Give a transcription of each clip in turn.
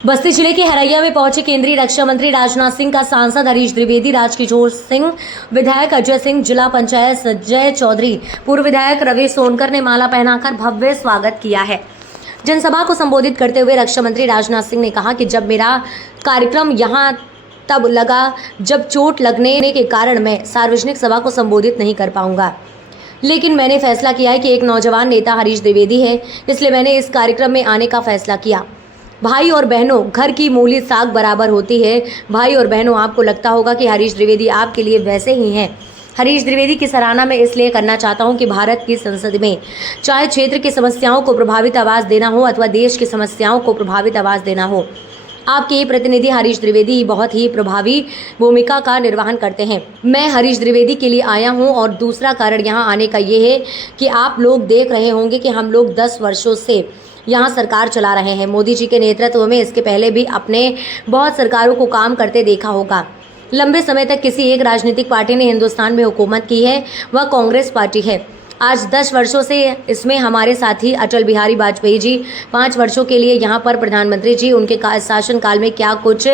बस्ती जिले के हरैया में पहुंचे केंद्रीय रक्षा मंत्री राजनाथ सिंह का सांसद हरीश द्विवेदी, राजकिशोर सिंह, विधायक अजय सिंह, जिला पंचायत संजय चौधरी, पूर्व विधायक रवि सोनकर ने माला पहनाकर भव्य स्वागत किया है। जनसभा को संबोधित करते हुए रक्षा मंत्री राजनाथ सिंह ने कहा कि जब मेरा कार्यक्रम यहां तब लगा जब चोट लगने के कारण मैं सार्वजनिक सभा को संबोधित नहीं कर पाऊंगा, लेकिन मैंने फैसला किया है कि एक नौजवान नेता हरीश द्विवेदी है, इसलिए मैंने इस कार्यक्रम में आने का फैसला किया। भाई और बहनों, घर की मूली साग बराबर होती है। भाई और बहनों, आपको लगता होगा कि हरीश द्विवेदी आपके लिए वैसे ही हैं। हरीश द्विवेदी की सराहना मैं इसलिए करना चाहता हूं कि भारत की संसद में चाहे क्षेत्र की समस्याओं को प्रभावित आवाज़ देना हो अथवा देश की समस्याओं को प्रभावित आवाज़ देना हो, आपके प्रतिनिधि हरीश द्विवेदी बहुत ही प्रभावी भूमिका का निर्वहन करते हैं। मैं हरीश द्विवेदी के लिए आया हूं और दूसरा कारण यहां आने का ये है कि आप लोग देख रहे होंगे कि हम लोग 10 वर्षों से यहाँ सरकार चला रहे हैं। मोदी जी के नेतृत्व में इसके पहले भी अपने बहुत सरकारों को काम करते देखा होगा। लंबे समय तक किसी एक राजनीतिक पार्टी ने हिंदुस्तान में हुकूमत की है, वह कांग्रेस पार्टी है। आज 10 वर्षों से इसमें हमारे साथी अटल बिहारी वाजपेयी जी 5 वर्षों के लिए यहाँ पर प्रधानमंत्री जी, उनके शासनकाल में क्या कुछ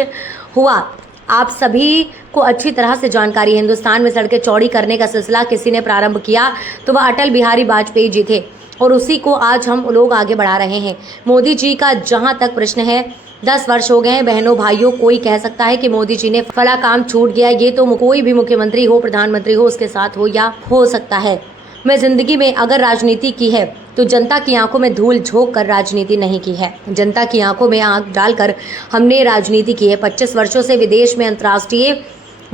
हुआ आप सभी को अच्छी तरह से जानकारी है। हिंदुस्तान में सड़कें चौड़ी करने का सिलसिला किसी ने प्रारंभ किया तो वह अटल बिहारी वाजपेयी जी थे और उसी को आज हम लोग आगे बढ़ा रहे हैं। मोदी जी का जहां तक प्रश्न है, 10 वर्ष हो गए हैं। बहनों भाइयों, कोई कह सकता है कि मोदी जी ने फला काम छूट गया, ये तो कोई भी मुख्यमंत्री हो, प्रधानमंत्री हो, उसके साथ हो या हो सकता है। मैं जिंदगी में अगर राजनीति की है तो जनता की आंखों में धूल झोंक कर राजनीति नहीं की है। जनता की आंखों में आंख डालकर हमने राजनीति की है। 25 वर्षों से विदेश में अंतर्राष्ट्रीय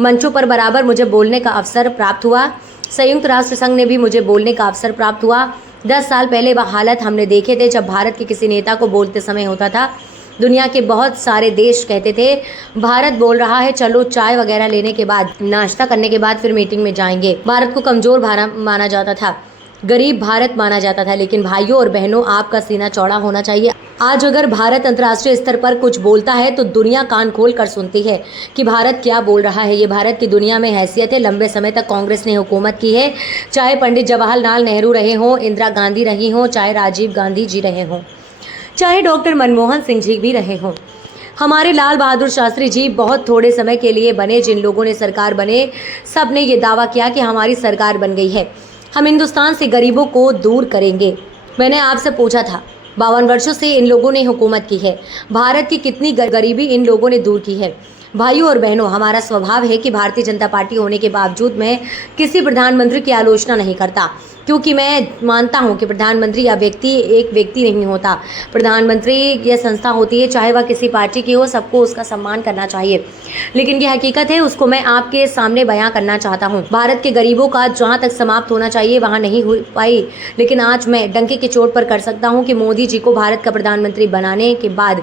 मंचों पर बराबर मुझे बोलने का अवसर प्राप्त हुआ। संयुक्त राष्ट्र संघ ने भी मुझे बोलने का अवसर प्राप्त हुआ। 10 साल पहले वह हालत हमने देखे थे जब भारत के किसी नेता को बोलते समय होता था, दुनिया के बहुत सारे देश कहते थे भारत बोल रहा है, चलो चाय वगैरह लेने के बाद, नाश्ता करने के बाद फिर मीटिंग में जाएंगे। भारत को कमजोर माना जाता था, गरीब भारत माना जाता था। लेकिन भाइयों और बहनों, आपका सीना चौड़ा होना चाहिए। आज अगर भारत अंतर्राष्ट्रीय स्तर पर कुछ बोलता है तो दुनिया कान खोल कर सुनती है कि भारत क्या बोल रहा है। ये भारत की दुनिया में हैसियत है। लंबे समय तक कांग्रेस ने हुकूमत की है, चाहे पंडित जवाहरलाल नेहरू रहे हों, इंदिरा गांधी रही हों, चाहे राजीव गांधी जी रहे हों, चाहे डॉक्टर मनमोहन सिंह जी भी रहे हों, हमारे लाल बहादुर शास्त्री जी बहुत थोड़े समय के लिए बने। जिन लोगों ने सरकार बने, सब ने ये दावा किया कि हमारी सरकार बन गई है, हम हिंदुस्तान से गरीबों को दूर करेंगे। मैंने आपसे पूछा था, 52 वर्षों से इन लोगों ने हुकूमत की है, भारत की कितनी गरीबी इन लोगों ने दूर की है। भाइयों और बहनों, हमारा स्वभाव है कि भारतीय जनता पार्टी होने के बावजूद मैं किसी प्रधानमंत्री की आलोचना नहीं करता, क्योंकि मैं मानता हूं कि प्रधानमंत्री या व्यक्ति एक व्यक्ति नहीं होता। प्रधानमंत्री यह संस्था होती है, चाहे वह किसी पार्टी की हो, सबको उसका सम्मान करना चाहिए। लेकिन यह हकीकत है, उसको मैं आपके सामने बयां करना चाहता हूं। भारत के गरीबों का जहां तक समाप्त होना चाहिए वहां नहीं हो पाई, लेकिन आज मैं डंके की चोट पर कर सकता हूं कि मोदी जी को भारत का प्रधानमंत्री बनाने के बाद,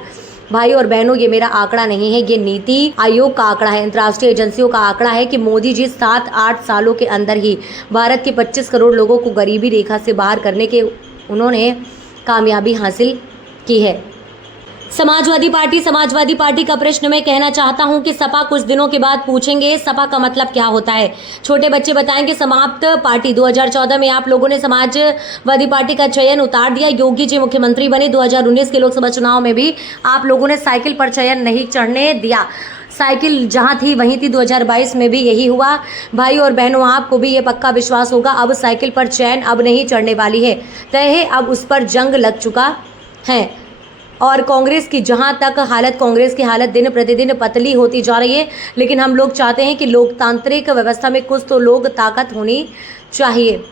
भाई और बहनों, ये मेरा आंकड़ा नहीं है, ये नीति आयोग का आंकड़ा है, अंतर्राष्ट्रीय एजेंसियों का आंकड़ा है कि मोदी जी 7-8 सालों के अंदर ही भारत के 25 करोड़ लोगों को गरीबी रेखा से बाहर करने के उन्होंने कामयाबी हासिल की है। समाजवादी पार्टी का प्रश्न मैं कहना चाहता हूं कि सपा कुछ दिनों के बाद पूछेंगे सपा का मतलब क्या होता है। छोटे बच्चे बताएंगे समाप्त पार्टी। 2014 में आप लोगों ने समाजवादी पार्टी का चयन उतार दिया, योगी जी मुख्यमंत्री बने। 2019 के लोकसभा चुनाव में भी आप लोगों ने साइकिल पर चयन नहीं चढ़ने दिया, साइकिल जहां थी वहीं थी। 2022 में भी यही हुआ। भाई और बहनों, आपको भी ये पक्का विश्वास होगा, अब साइकिल पर चैन अब नहीं चढ़ने वाली है, तय है, अब उस पर जंग लग चुका है। और कांग्रेस की जहां तक हालत, कांग्रेस की हालत दिन प्रतिदिन पतली होती जा रही है, लेकिन हम लोग चाहते हैं कि लोकतांत्रिक व्यवस्था में कुछ तो लोग ताकत होनी चाहिए।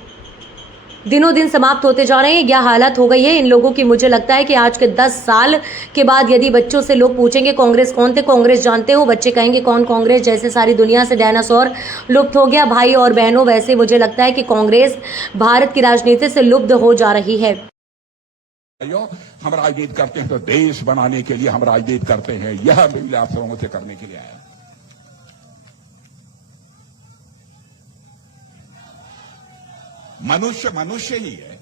दिनों दिन समाप्त होते जा रहे हैं, यह हालत हो गई है इन लोगों की। मुझे लगता है कि आज के 10 साल के बाद यदि बच्चों से लोग पूछेंगे कांग्रेस कौन थे, कांग्रेस जानते हो, बच्चे कहेंगे कौन कांग्रेस, जैसे सारी दुनिया से डायनासोर लुप्त हो गया। भाई और बहनों, वैसे मुझे लगता है कि कांग्रेस भारत की राजनीति से लुप्त हो जा रही है। हम राजनीति करते हैं तो देश बनाने के लिए हम राजनीति करते हैं, यह मैं आप लोगों से करने के लिए आया। मनुष्य मनुष्य ही है,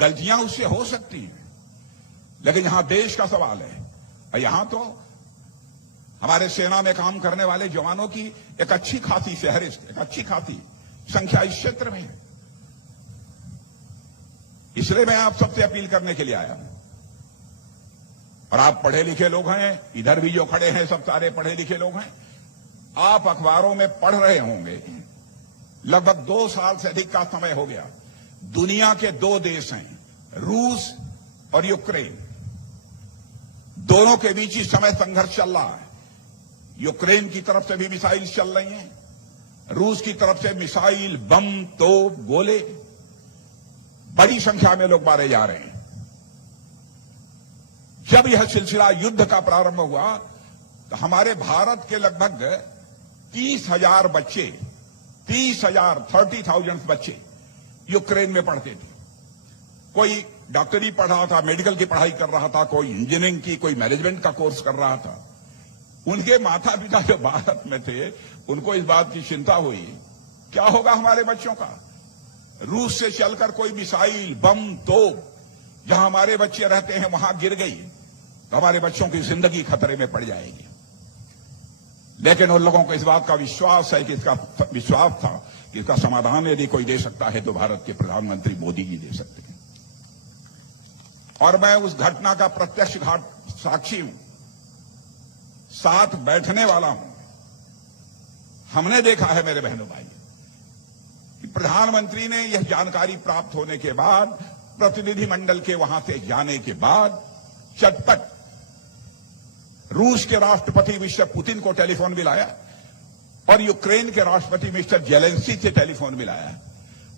गलतियां उससे हो सकती हैं, लेकिन यहां देश का सवाल है। और यहां तो हमारे सेना में काम करने वाले जवानों की एक अच्छी खासी फहरिस्त, एक अच्छी खासी संख्या इस क्षेत्र में है। इसलिए मैं आप सबसे अपील करने के लिए आया हूं और आप पढ़े लिखे लोग हैं, इधर भी जो खड़े हैं सब सारे पढ़े लिखे लोग हैं। आप अखबारों में पढ़ रहे होंगे, लगभग 2 साल से अधिक का समय हो गया, दुनिया के 2 देश हैं, रूस और यूक्रेन। दोनों के बीच इस समय संघर्ष चल रहा है। यूक्रेन की तरफ से भी मिसाइल चल रही हैं, रूस की तरफ से मिसाइल, बम, तोप, गोले, बड़ी संख्या में लोग मारे जा रहे हैं। जब यह सिलसिला युद्ध का प्रारंभ हुआ तो हमारे भारत के लगभग 30,000 बच्चे, 30,000 बच्चे यूक्रेन में पढ़ते थे। कोई डॉक्टरी पढ़ रहा था, मेडिकल की पढ़ाई कर रहा था, कोई इंजीनियरिंग की, कोई मैनेजमेंट का कोर्स कर रहा था। उनके माता पिता जो भारत में थे, उनको इस बात की चिंता हुई क्या होगा हमारे बच्चों का। रूस से चलकर कोई मिसाइल, बम, तोप जहां हमारे बच्चे रहते हैं वहां गिर गई तो हमारे बच्चों की जिंदगी खतरे में पड़ जाएगी। लेकिन उन लोगों को इस बात का विश्वास है कि इसका विश्वास था कि इसका समाधान यदि कोई दे सकता है तो भारत के प्रधानमंत्री मोदी जी दे सकते हैं। और मैं उस घटना का प्रत्यक्ष साक्षी हूं, साथ बैठने वाला हूं। हमने देखा है मेरे बहनों भाई कि प्रधानमंत्री ने यह जानकारी प्राप्त होने के बाद, प्रतिनिधिमंडल के वहां से जाने के बाद चटपट रूस के राष्ट्रपति मिस्टर पुतिन को टेलीफोन मिलाया और यूक्रेन के राष्ट्रपति मिस्टर जेलेंस्की से टेलीफोन मिलाया।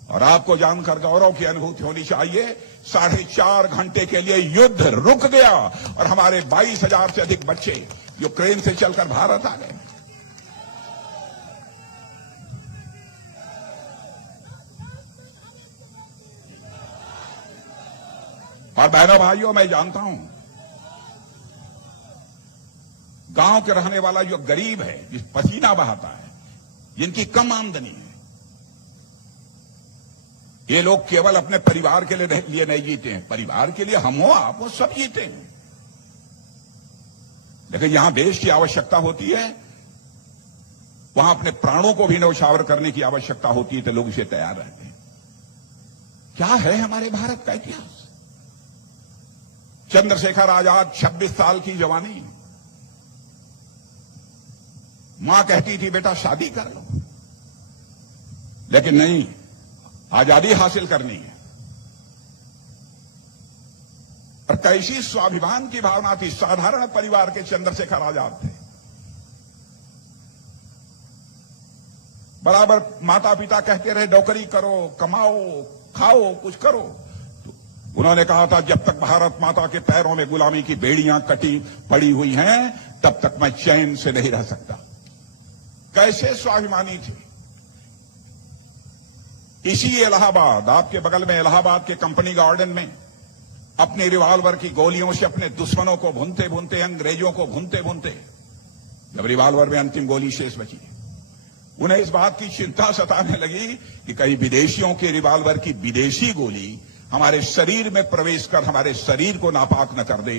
और आपको जानकर गौरव की अनुभूति होनी चाहिए, 4.5 घंटे के लिए युद्ध रुक गया और हमारे 22,000 से अधिक बच्चे यूक्रेन से चलकर भारत आ गए। और बहनों भाइयों, मैं जानता हूं गांव के रहने वाला जो गरीब है, जिस पसीना बहाता है, जिनकी कम आमदनी है, ये लोग केवल अपने परिवार के लिए नहीं जीते हैं। परिवार के लिए हम हो, आप हो, सब जीते हैं। लेकिन यहां देश की आवश्यकता होती है, वहां अपने प्राणों को भी न्यौछावर करने की आवश्यकता होती है तो लोग इसे तैयार रहते हैं। क्या है हमारे भारत का इतिहास? चंद्रशेखर आजाद, 26 साल की जवानी, मां कहती थी बेटा शादी कर लो, लेकिन नहीं, आजादी हासिल करनी है। और कैसी स्वाभिमान की भावना थी। साधारण परिवार के चंद्रशेखर आजाद थे। बराबर माता पिता कहते रहे नौकरी करो, कमाओ, खाओ, कुछ करो। तो उन्होंने कहा था जब तक भारत माता के पैरों में गुलामी की बेड़ियां कटी पड़ी हुई हैं तब तक मैं चैन से नहीं रह सकता। कैसे स्वाभिमानी थे। इसी इलाहाबाद, आपके बगल में इलाहाबाद के कंपनी गार्डन में अपने रिवॉल्वर की गोलियों से अपने दुश्मनों को भूनते भूनते, अंग्रेजों को भूनते भूनते, जब रिवॉल्वर में अंतिम गोली शेष बची, उन्हें इस बात की चिंता सताने लगी कि कहीं विदेशियों के रिवॉल्वर की विदेशी गोली हमारे शरीर में प्रवेश कर हमारे शरीर को नापाक न कर दे।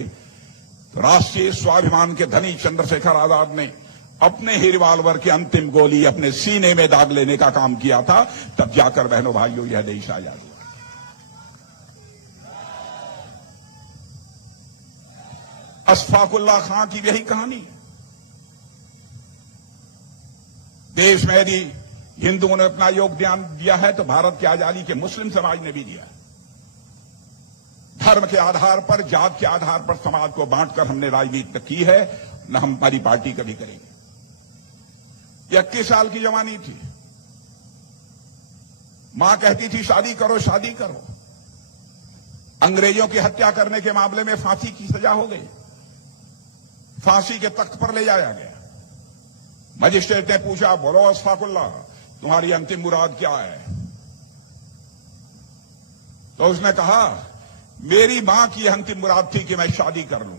तो राष्ट्रीय स्वाभिमान के धनी चंद्रशेखर आजाद ने अपने ही रिवॉल्वर की अंतिम गोली अपने सीने में दाग लेने का काम किया था। तब जाकर बहनों भाइयों यह देश आजाद हुआ। अशफाकुल्लाह खां की यही कहानी। देश में यदि हिंदुओं ने अपना योगदान दिया है तो भारत की आजादी के मुस्लिम समाज ने भी दिया। धर्म के आधार पर, जात के आधार पर समाज को बांटकर हमने राजनीति की है, न हमारी पार्टी कभी करेगी। 21 साल की जवानी थी। मां कहती थी शादी करो, शादी करो। अंग्रेजों की हत्या करने के मामले में फांसी की सजा हो गई। फांसी के तख्त पर ले जाया गया। मजिस्ट्रेट ने पूछा, बोलो अशफाकुल्लाह, तुम्हारी अंतिम मुराद क्या है? तो उसने कहा, मेरी मां की अंतिम मुराद थी कि मैं शादी कर लूं,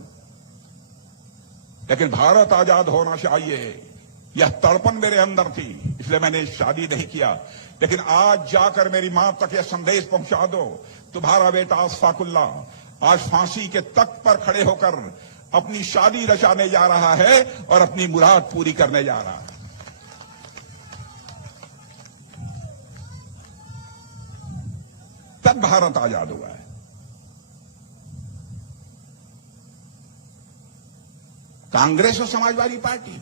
लेकिन भारत आजाद होना चाहिए, यह तड़पन मेरे अंदर थी, इसलिए मैंने शादी नहीं किया। लेकिन आज जाकर मेरी मां तक यह संदेश पहुंचा दो, तुम्हारा बेटा अशफाकुल्लाह आज फांसी के तख्त पर खड़े होकर अपनी शादी रचाने जा रहा है और अपनी मुराद पूरी करने जा रहा है। तब भारत आजाद हुआ है। कांग्रेस और समाजवादी पार्टी।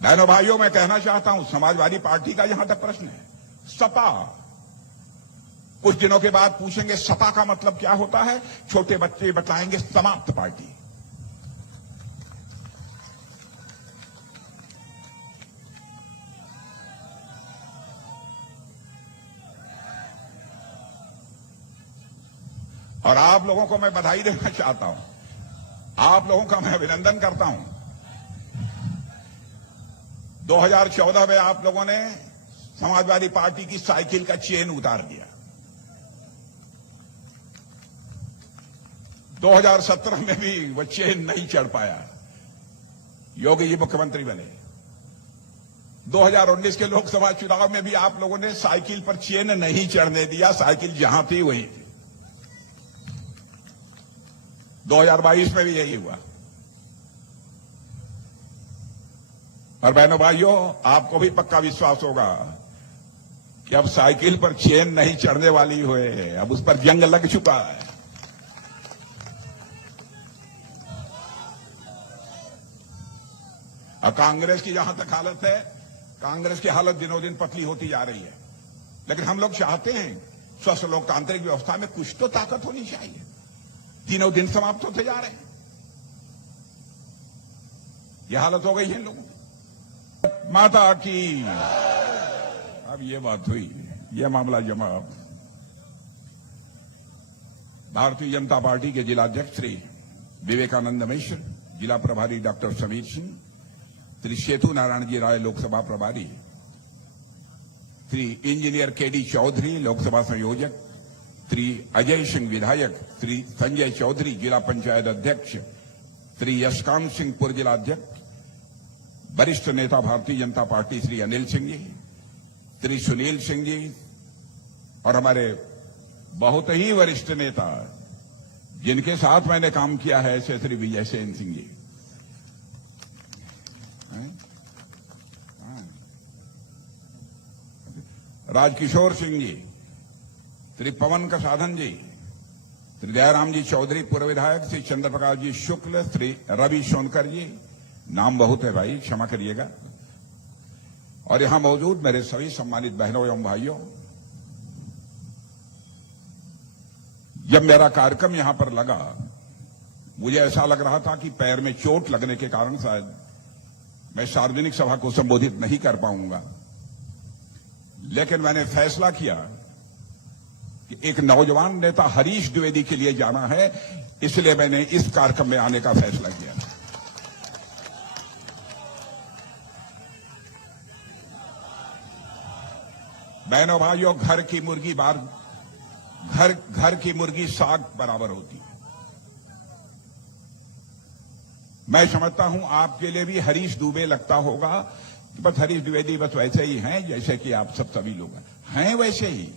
बहनों भाइयों, मैं कहना चाहता हूं, समाजवादी पार्टी का यहां तक प्रश्न है। सपा, कुछ दिनों के बाद पूछेंगे सपा का मतलब क्या होता है, छोटे बच्चे बताएंगे समाप्त पार्टी। और आप लोगों को मैं बधाई देना चाहता हूं, आप लोगों का मैं अभिनंदन करता हूं। 2014 में आप लोगों ने समाजवादी पार्टी की साइकिल का चेन उतार दिया। 2017 में भी वो चेन नहीं चढ़ पाया, योगी जी मुख्यमंत्री बने। 2019 के लोकसभा चुनाव में भी आप लोगों ने साइकिल पर चेन नहीं चढ़ने दिया, साइकिल जहां थी वहीं थी। 2022 में भी यही हुआ। और बहनों भाइयों, आपको भी पक्का विश्वास होगा कि अब साइकिल पर चेन नहीं चढ़ने वाली हुए, अब उस पर जंग लग चुका है। और कांग्रेस की जहां तक हालत है, कांग्रेस की हालत दिनों दिन पतली होती जा रही है। लेकिन हम लोग चाहते हैं स्वस्थ लोकतांत्रिक व्यवस्था में कुछ तो ताकत होनी चाहिए। दिनों दिन समाप्त होते जा रहे हैं, यह हालत हो गई है इन लोगों की। माता की, अब ये बात हुई, यह मामला जमा। भारतीय जनता पार्टी के जिलाध्यक्ष श्री विवेकानंद मिश्र, जिला प्रभारी डॉक्टर समीर सिंह, श्री सेतु नारायण जी राय लोकसभा प्रभारी, श्री इंजीनियर केडी चौधरी लोकसभा संयोजक, श्री अजय सिंह विधायक, श्री संजय चौधरी जिला पंचायत अध्यक्ष, श्री यशकांत सिंह पूर्व जिलाध्यक्ष, वरिष्ठ नेता भारतीय जनता पार्टी श्री अनिल सिंह जी, श्री सुनील सिंह जी, और हमारे बहुत ही वरिष्ठ नेता जिनके साथ मैंने काम किया है, ऐसे श्री विजय सेन सिंह जी, राजकिशोर सिंह जी, श्री पवन का साधन जी, श्री दयाराम जी चौधरी पूर्व विधायक, श्री चंद्र प्रकाश जी शुक्ल, श्री रवि सोनकर जी, नाम बहुत है भाई, क्षमा करिएगा। और यहां मौजूद मेरे सभी सम्मानित बहनों एवं भाइयों, जब मेरा कार्यक्रम यहां पर लगा, मुझे ऐसा लग रहा था कि पैर में चोट लगने के कारण शायद मैं सार्वजनिक सभा को संबोधित नहीं कर पाऊंगा। लेकिन मैंने फैसला किया कि एक नौजवान नेता हरीश द्विवेदी के लिए जाना है, इसलिए मैंने इस कार्यक्रम में आने का फैसला किया। बहनों भाइयों, घर की मुर्गी साग बराबर होती है। मैं समझता हूं आपके लिए भी हरीश दुबे लगता होगा, बस हरीश द्विवेदी बस वैसे ही हैं जैसे कि आप सब सभी लोग हैं वैसे ही।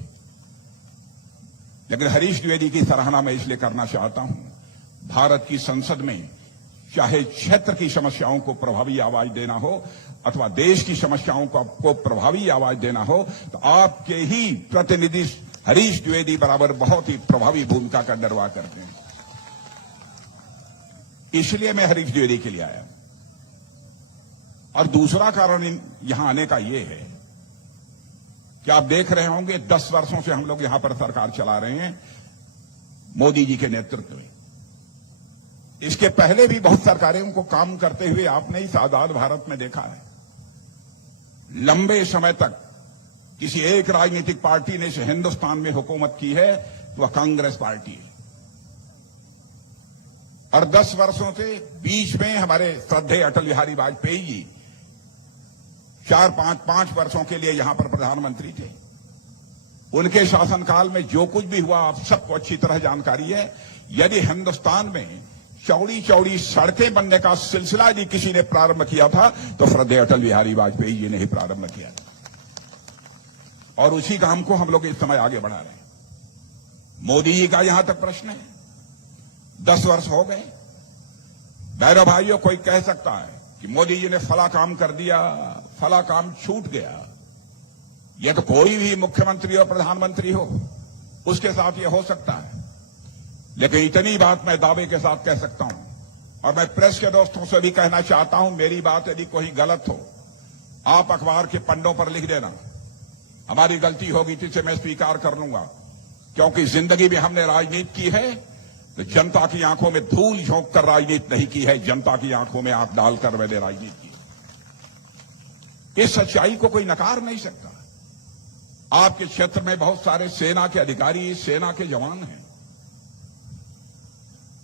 लेकिन हरीश द्विवेदी की सराहना मैं इसलिए करना चाहता हूं, भारत की संसद में चाहे क्षेत्र की समस्याओं को प्रभावी आवाज देना हो अथवा देश की समस्याओं को प्रभावी आवाज देना हो, तो आपके ही प्रतिनिधि हरीश द्विवेदी बराबर बहुत ही प्रभावी भूमिका का निर्वाह करते हैं। इसलिए मैं हरीश द्विवेदी के लिए आया। और दूसरा कारण यहां आने का यह है कि आप देख रहे होंगे 10 वर्षों से हम लोग यहां पर सरकार चला रहे हैं मोदी जी के नेतृत्व में। इसके पहले भी बहुत सरकारें को काम करते हुए आपने इस आजाद भारत में देखा है। लंबे समय तक किसी एक राजनीतिक पार्टी ने हिंदुस्तान में हुकूमत की है तो वह कांग्रेस पार्टी है। और 10 वर्षों से बीच में हमारे श्रद्धेय अटल बिहारी वाजपेयी जी 4-5 वर्षों के लिए यहां पर प्रधानमंत्री थे। उनके शासनकाल में जो कुछ भी हुआ आप सबको अच्छी तरह जानकारी है। यदि हिंदुस्तान में चौड़ी चौड़ी सड़कें बनने का सिलसिला यदि किसी ने प्रारंभ किया था तो श्रद्धेय अटल बिहारी वाजपेयी जी ने ही प्रारंभ किया था, और उसी काम को हम लोग इस समय आगे बढ़ा रहे हैं। मोदी जी का यहां तक प्रश्न है, 10 वर्ष हो गए। बहनों भाइयों, कोई कह सकता है कि मोदी जी ने फला काम कर दिया, फला काम छूट गया। यह तो कोई भी मुख्यमंत्री और प्रधानमंत्री हो उसके साथ यह हो सकता है। लेकिन इतनी बात मैं दावे के साथ कह सकता हूं और मैं प्रेस के दोस्तों से भी कहना चाहता हूं, मेरी बात यदि कोई गलत हो, आप अखबार के पन्नों पर लिख देना। हमारी गलती होगी तो इसे मैं स्वीकार कर लूंगा, क्योंकि जिंदगी में हमने राजनीति की है तो जनता की आंखों में धूल झोंक कर राजनीति नहीं की है, जनता की आंखों में आंख डालकर मैंने राजनीति की। इस सच्चाई को कोई नकार नहीं सकता। आपके क्षेत्र में बहुत सारे सेना के अधिकारी, सेना के जवान हैं।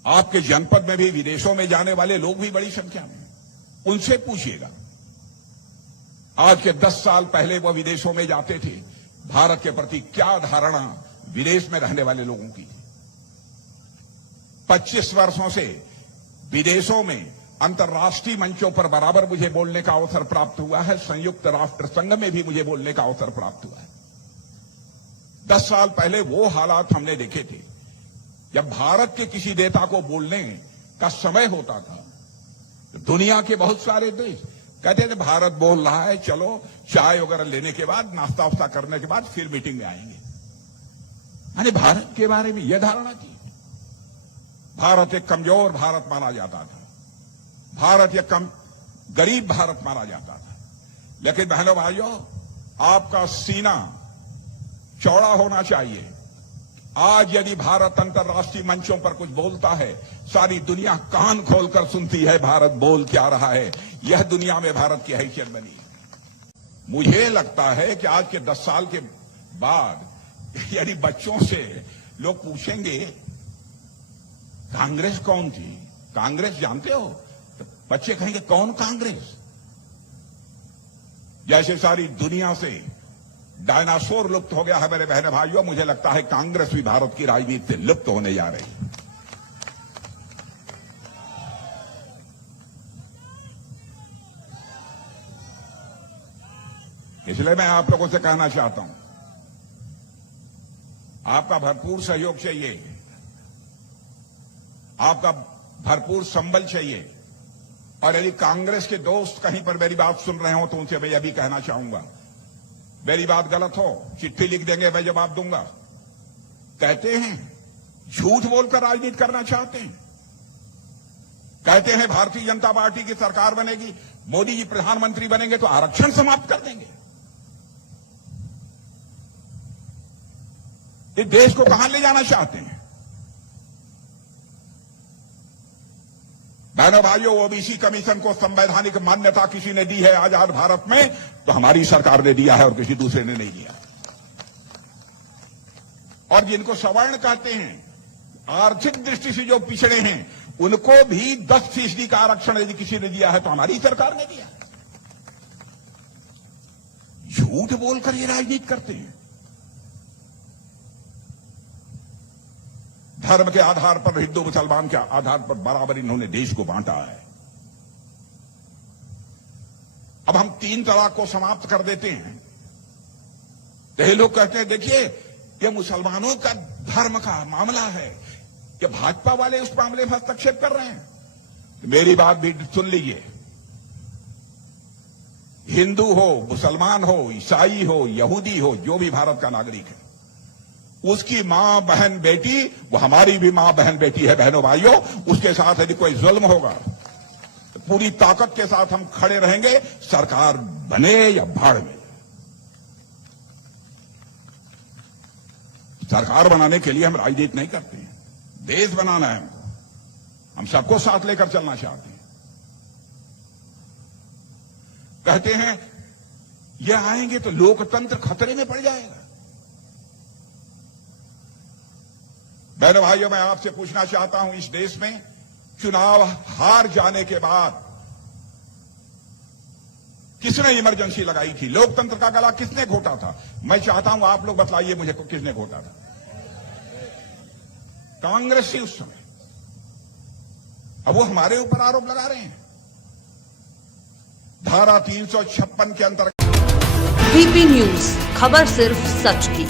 आपके जनपद में भी विदेशों में जाने वाले लोग भी बड़ी संख्या में, उनसे पूछिएगा। आज के 10 साल पहले वो विदेशों में जाते थे, भारत के प्रति क्या धारणा विदेश में रहने वाले लोगों की। 25 वर्षों से विदेशों में अंतर्राष्ट्रीय मंचों पर बराबर मुझे बोलने का अवसर प्राप्त हुआ है। संयुक्त राष्ट्र संघ में भी मुझे बोलने का अवसर प्राप्त हुआ है। 10 साल पहले वो हालात हमने देखे थे जब भारत के किसी नेता को बोलने का समय होता था, दुनिया के बहुत सारे देश कहते थे भारत बोल रहा है, चलो चाय वगैरह लेने के बाद, नाश्ता वास्ता करने के बाद फिर मीटिंग में आएंगे। यानी भारत के बारे में यह धारणा थी। भारत एक कमजोर भारत माना जाता था, भारत एक गरीब भारत माना जाता था। लेकिन बहनों भाइयों, आपका सीना चौड़ा होना चाहिए। आज यदि भारत अंतर्राष्ट्रीय मंचों पर कुछ बोलता है, सारी दुनिया कान खोलकर सुनती है भारत बोल क्या रहा है। यह दुनिया में भारत की हैसियत बनी है। मुझे लगता है कि आज के 10 साल के बाद यदि बच्चों से लोग पूछेंगे कांग्रेस कौन थी, कांग्रेस जानते हो, तो बच्चे कहेंगे कौन कांग्रेस। जैसे सारी दुनिया से डायनासोर लुप्त हो गया है मेरे बहने भाइयों, मुझे लगता है कांग्रेस भी भारत की राजनीति से लुप्त होने जा रही है। इसलिए मैं आप लोगों से कहना चाहता हूं, आपका भरपूर सहयोग चाहिए, आपका भरपूर संबल चाहिए। और यदि कांग्रेस के दोस्त कहीं पर मेरी बात सुन रहे हो तो उनसे मैं यह भी कहना चाहूंगा, मेरी बात गलत हो चिट्ठी लिख देंगे, मैं जवाब दूंगा। कहते हैं झूठ बोलकर राजनीति करना चाहते हैं। कहते हैं भारतीय जनता पार्टी की सरकार बनेगी, मोदी जी प्रधानमंत्री बनेंगे तो आरक्षण समाप्त कर देंगे। इस देश को कहां ले जाना चाहते हैं? बहनों भाइयों, ओबीसी कमीशन को संवैधानिक मान्यता किसी ने दी है आजाद भारत में, तो हमारी सरकार ने दिया है और किसी दूसरे ने नहीं दिया। और जिनको सवर्ण कहते हैं, आर्थिक दृष्टि से जो पिछड़े हैं, उनको भी 10% का आरक्षण यदि किसी ने दिया है तो हमारी सरकार ने दिया। झूठ बोलकर ये राजनीति करते हैं। धर्म के आधार पर, हिंदू मुसलमान के आधार पर बराबर इन्होंने देश को बांटा है। अब हम 3 तलाक को समाप्त कर देते हैं तो ये लोग कहते हैं देखिए ये मुसलमानों का धर्म का मामला है, ये भाजपा वाले उस मामले में हस्तक्षेप कर रहे हैं। तो मेरी बात भी सुन लीजिए, हिंदू हो, मुसलमान हो, ईसाई हो, यहूदी हो, जो भी भारत का नागरिक है, उसकी मां बहन बेटी वो हमारी भी मां बहन बेटी है। बहनों भाइयों, उसके साथ यदि कोई जुल्म होगा तो पूरी ताकत के साथ हम खड़े रहेंगे, सरकार बने या भाड़ में। सरकार बनाने के लिए हम राजनीति नहीं करते हैं, देश बनाना है हमको। हम सबको साथ लेकर चलना चाहते हैं। कहते हैं ये आएंगे तो लोकतंत्र खतरे में पड़ जाएगा। बहनों भाइयों, मैं आपसे पूछना चाहता हूं, इस देश में चुनाव हार जाने के बाद किसने इमरजेंसी लगाई थी? लोकतंत्र का गला किसने घोटा था? मैं चाहता हूं आप लोग बताइए मुझे किसने घोटा था। कांग्रेस ही उस समय। अब वो हमारे ऊपर आरोप लगा रहे हैं। धारा 356 के अंतर्गत VP न्यूज, खबर सिर्फ सच की।